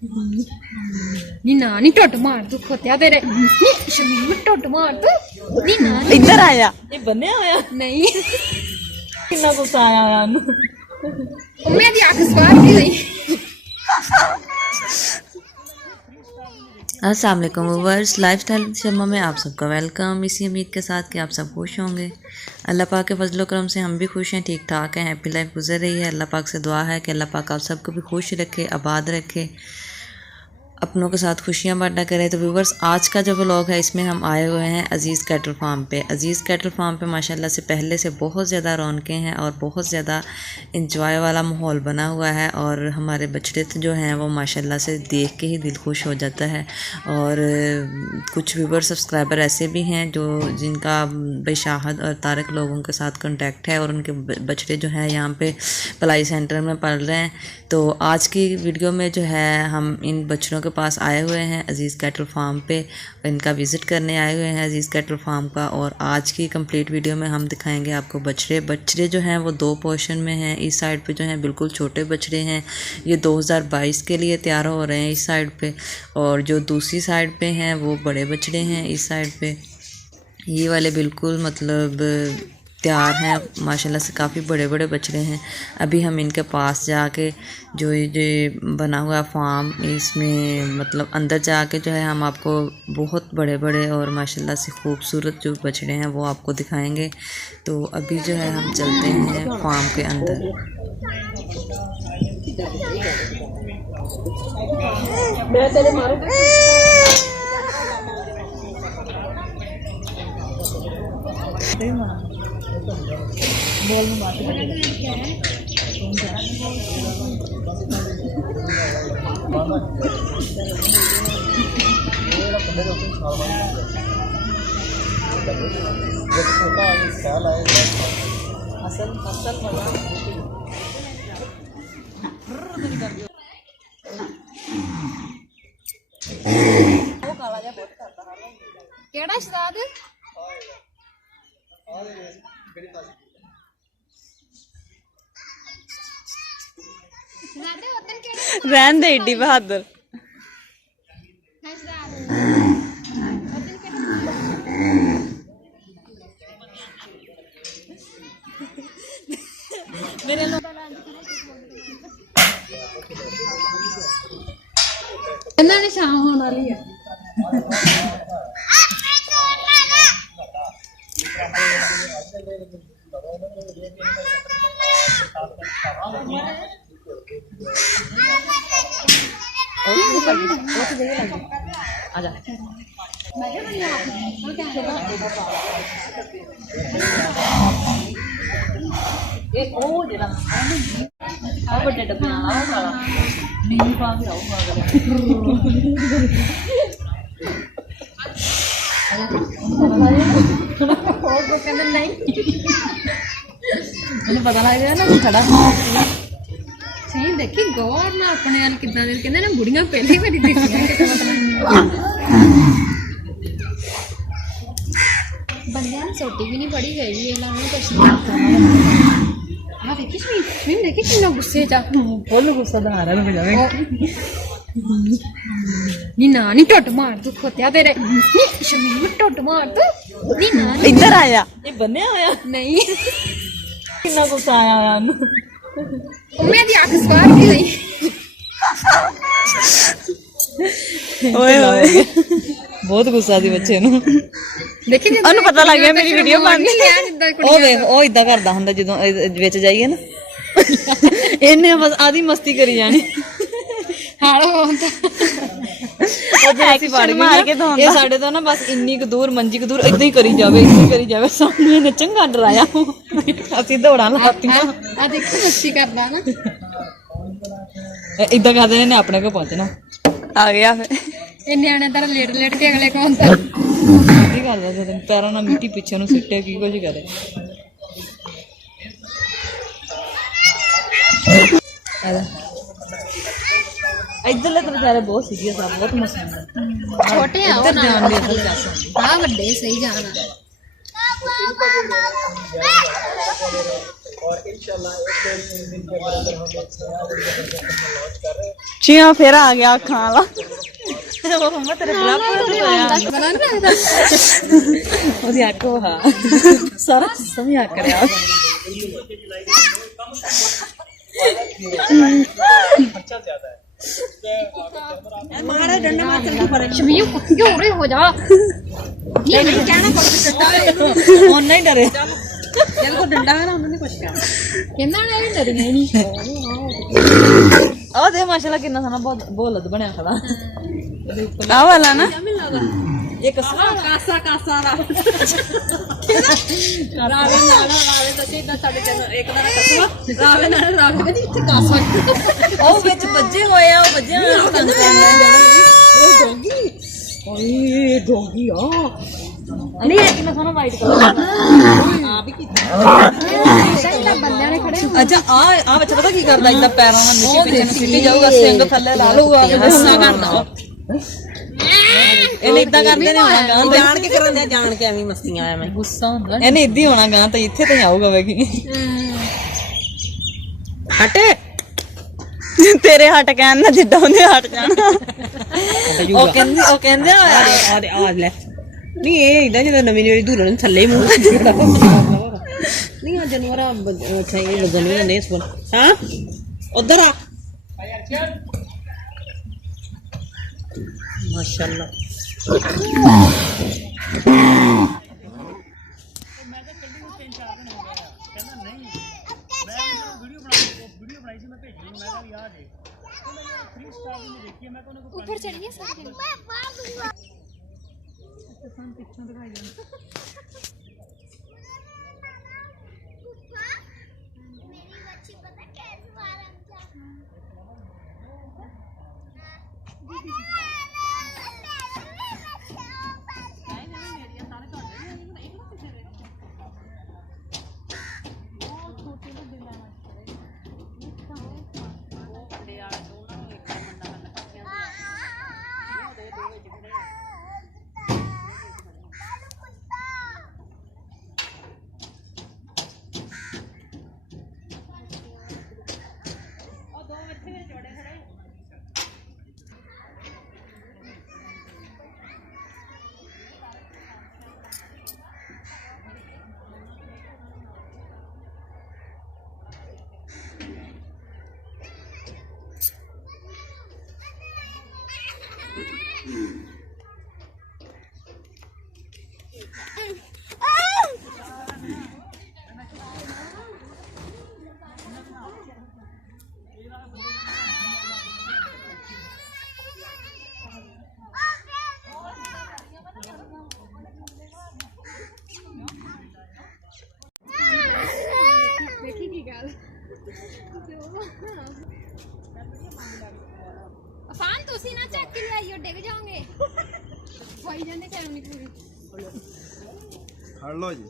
नी ना नी टुट मार तू खोत्या तेरे नी शमीम टुट मार तू नी ना इधर आया ये बन्ने आया नहीं कितना गुस्सा आया यार मैं दी आंख सवार की गई। अस्सलाम वालेकुम व्यूअर्स, लाइफस्टाइल शम्मा में आप सबका वेलकम। इसी उम्मीद के साथ कि आप सब खुश होंगे। अल्लाह पाक के फजल करम से हम भी खुश हैं, ठीक ठाक हैं, हैप्पी लाइफ गुजर रही है। अल्लाह पाक से दुआ है कि अल्लाह पाक आप सबको भी खुश रखे, आबाद रखे, अपनों के साथ खुशियां बांटा करें। तो व्यूअर्स, आज का जो व्लॉग है इसमें हम आए हुए हैं अज़ीज़ कैटल फार्म पे। अज़ीज़ कैटल फार्म पे माशाल्लाह से पहले से बहुत ज़्यादा रौनकें हैं और बहुत ज़्यादा इंजॉय वाला माहौल बना हुआ है। और हमारे बछड़े जो हैं वो माशाल्लाह से देख के ही दिल खुश हो जाता है। और कुछ व्यूअर सब्सक्राइबर ऐसे भी हैं जो जिनका भाई शाहद और तारक लोगों के साथ कॉन्टैक्ट है और उनके बछड़े जो हैं यहाँ पे पलाई सेंटर में पल रहे हैं। तो आज की वीडियो में जो है हम इन बछड़ों के पास आए हुए हैं अज़ीज़ कैटल फार्म पे, इनका विज़िट करने आए हुए हैं अज़ीज़ कैटल फार्म का। और आज की कंप्लीट वीडियो में हम दिखाएंगे आपको बछड़े जो हैं वो दो पोर्शन में हैं। इस साइड पे जो हैं बिल्कुल छोटे बछड़े हैं, ये 2022 के लिए तैयार हो रहे हैं इस साइड पे। और जो दूसरी साइड पे हैं वो बड़े बछड़े हैं इस साइड पे। ये वाले बिल्कुल मतलब तैयार हैं माशाल्लाह से, काफ़ी बड़े बड़े बछड़े हैं। अभी हम इनके पास जाके जो ये बना हुआ फार्म, इसमें मतलब अंदर जाके जो है हम आपको बहुत बड़े बड़े और माशाल्लाह से खूबसूरत जो बछड़े हैं वो आपको दिखाएंगे। तो अभी जो है हम चलते हैं फार्म के अंदर। केड़ा शराद रहन दे एडी बहादुर। मेरे ने शाम होने वाली है। आजा बड़े डब्बे पता लग गया ना खड़ा सही देखी गौर ना अपने वाल कितना देर कहते ना बुढ़िया पहले बारी देखिया बंदियां सोटी भी नहीं पड़ी गई ये ला कुछ हाँ देखी स्वीम देखी कितना गुस्से जा फुल गुस्सा दिखा रहा है जावे नी ना नी टुट मार तू खोत्या तेरे नी शमीम टुट मार तू नी ना इधर आया ये बन्ने आया नहीं कितना गुस्सा आया यार मैं दी आंख सवार की गई। ओए ओए बहुत गुस्सा दी बच्चे ਨੂੰ देखी ਉਹਨੂੰ ਪਤਾ ਲੱਗ ਗਿਆ ਮੇਰੀ ਵੀਡੀਓ ਬਣਦੀ ਉਹ ਵੇਖ ਉਹ ਇਦਾਂ ਕਰਦਾ ਹੁੰਦਾ ਜਦੋਂ ਵਿੱਚ ਜਾਈਏ ਨਾ ਇਹਨੇ ਬਸ ਆਦੀ ਮਸਤੀ ਕਰੀ ਜਾਣੀ ਹਾਲ ਹੁੰਦਾ ਅਸੀਂ ਵੜ ਗਏ ਇਹ ਸਾਡੇ ਤੋਂ ਨਾ ਬਸ ਇੰਨੀ ਕੁ ਦੂਰ ਮੰਜੀ ਕੁ ਦੂਰ ਇਦਾਂ ਹੀ ਕਰੀ ਜਾਵੇ ਸਾਹਮਣੇ ਇਹਨੇ ਚੰਗਾ ਡਰਾਇਆ ਅਸੀਂ ਦੌੜਾਂ ਲਾਤੀਆਂ ਆ ਦੇਖੀ ਮਸਤੀ ਕਰਦਾ ਨਾ ਇਦਾਂ ਕਰਦੇ ਨੇ ਆਪਣੇ ਕੋਲ ਪਹੁੰਚਣਾ ਆ ਗਿਆ ਫਿਰ ਇਹ ਨਿਆਣੇ ਤਾਂ ਲੇਟ ਲੇਟ ਕੇ ਅਗਲੇ ਕੋਲ ਹੁੰਦਾ ਕੀ ਕਰਦਾ ਜਦੋਂ ਪੈਰਾਂ ਨਾਲ ਮਿੱਟੀ ਪਿੱਛੇ ਨੂੰ ਸਿੱਟੇ ਕੀ ਕੁਝ ਕਰੇ इधर तो बेचारे बहुत सीरियस है, बहुत मसला छोटे आओ ना हां बड़े सही जाना चीया फिर आ गया अखा वाला तेरे ਬਣਾ ਨਹੀਂ ਲੱਗਦਾ ਉਹਦੀ ਅੱਖ ਵਹਾ ਸਾਰਾ ਸਮਝ ਕਰਿਆ ਮਾਰੇ ਡੰਡੇ ਮਾਰ ਕੇ ਪਰ ਸ਼ਮੀਰ ਕੁੱਤੀ ਹੋ ਰਹੇ ਹੋ ਜਾ ਇਹ ਨਹੀਂ ਕਹਿਣਾ ਪੜਦਾ ਉਹ ਨਹੀਂ ਡਰੇ ਜਦ ਕੋ ਡੰਡਾ ਹੈ ਨਾ ਉਹਨਾਂ ਨੇ ਕੁਛ ਕਿਹਾ ਕਹਿੰਦਾ ਨਾ ਇਹ ਡਰੀਆਂ ਨਹੀਂ ਆ ਦੇ ਮਾਸ਼ਾਅੱਲਾ ਕਿੰਨਾ ਸੋਹਣਾ ਬੋਲਦ ਬਣਿਆ ਖੜਾ ਆ ਵਾਲਾ ਨਾ ਇਹ ਕਾਸਾ ਦਾ ਰਾਵੇ ਤਾਂ ਸਿੱਧਾ ਸਾਡੇ ਚੈਨਲ ਇੱਕ ਦਾ ਕਸਵਾ ਰਾਵੇ ਦੀ ਇੱਥੇ ਕਾਸਾ ਉਹ ਵਿੱਚ ਵੱਜੇ ਹੋਏ ਆ ਉਹ ਵੱਜਿਆ ਤੰਗ ਉਹ ਡੋਗੀ ਓਏ ਡੋਗੀ ਆ ਨਹੀਂ ਇਹ ਕਿੰਨਾ ਸੋਹਣਾ ਵਾਈਟ ਕਲਰ ਆ ਵੀ ਕੀਤਾ ਕਹਿੰਦਾ ਬੰਦਿਆਂ ਨੇ ਖੜੇ ਅੱਛਾ ਆ ਬੱਚਾ ਪਤਾ ਕੀ ਕਰਦਾ ਇਦਾਂ ਪੈਰਾਂ ਨਾਲ ਮਿੱਟੀ ਪਿੱਛੇ ਨੂੰ ਸਿੱਟੀ ਜਾਊਗਾ ਸਿੰਗ ਥੱਲੇ ਲਾ ਲਊਗਾ ਗੁੱਸਾ ਕਰਦਾ ਇਹਨੇ ਇਦਾਂ ਕਰਦੇ ਨੇ ਹੋਣਾ ਗਾਂ ਜਾਣ ਕੇ ਕਰਨ ਜਾਣ ਕੇ ਐਵੇਂ ਮਸਤੀਆਂ ਆਇਆ ਮੈਂ ਗੁੱਸਾ ਹੁੰਦਾ ਇਹਨੇ ਇੱਦੀ ਹੋਣਾ ਗਾਂ ਤਾਂ ਇੱਥੇ ਤੇ ਆਊਗਾ ਵੇਖੀ ਹਟ ਤੇਰੇ ਹਟ ਕਹਿਣ ਨਾ ਜਿੱਦਾਂ ਉਹਨੇ ਹਟ ਜਾਣਾ ਉਹ ਕਹਿੰਦੇ ਆ ਲੈ ਨਹੀਂ ਇਹ ਇਦਾਂ ਜਦੋਂ ਨਵੀਂ ਧੂਰਨ ਥੱਲੇ ਮੂੰਹ ਨਹੀਂ ਆ ਜਾਨਵਰਾਂ ਅੱਛਾ ਇਹ ਜਾਨਵਰਾਂ ਨੇ ਇਸ ਵਾਰ ਹਾਂ ਉਧਰ ਆ ਮਾਸ਼ਾਅੱਲਾ ऊपर चढ़िए सब अफान तुसी ना चेक के लियाइयो डिग जाओगे खोई जाने टाइम नहीं पूरी खड़ लो जी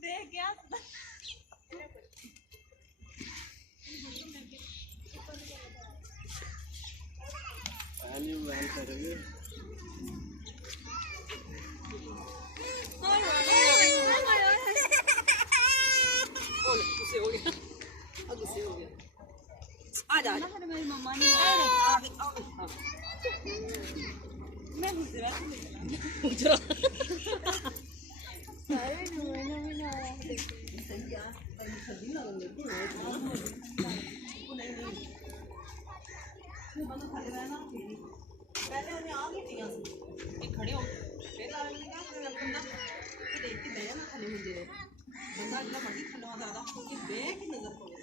देख गया आजा मेरी मम्मा नहीं मैं पहले आ गई खड़े हो फिर आ बंदा देख के बह ना खाली मुझे बंदा जो मर्जी खलवा ज्यादा बह की नजर पड़े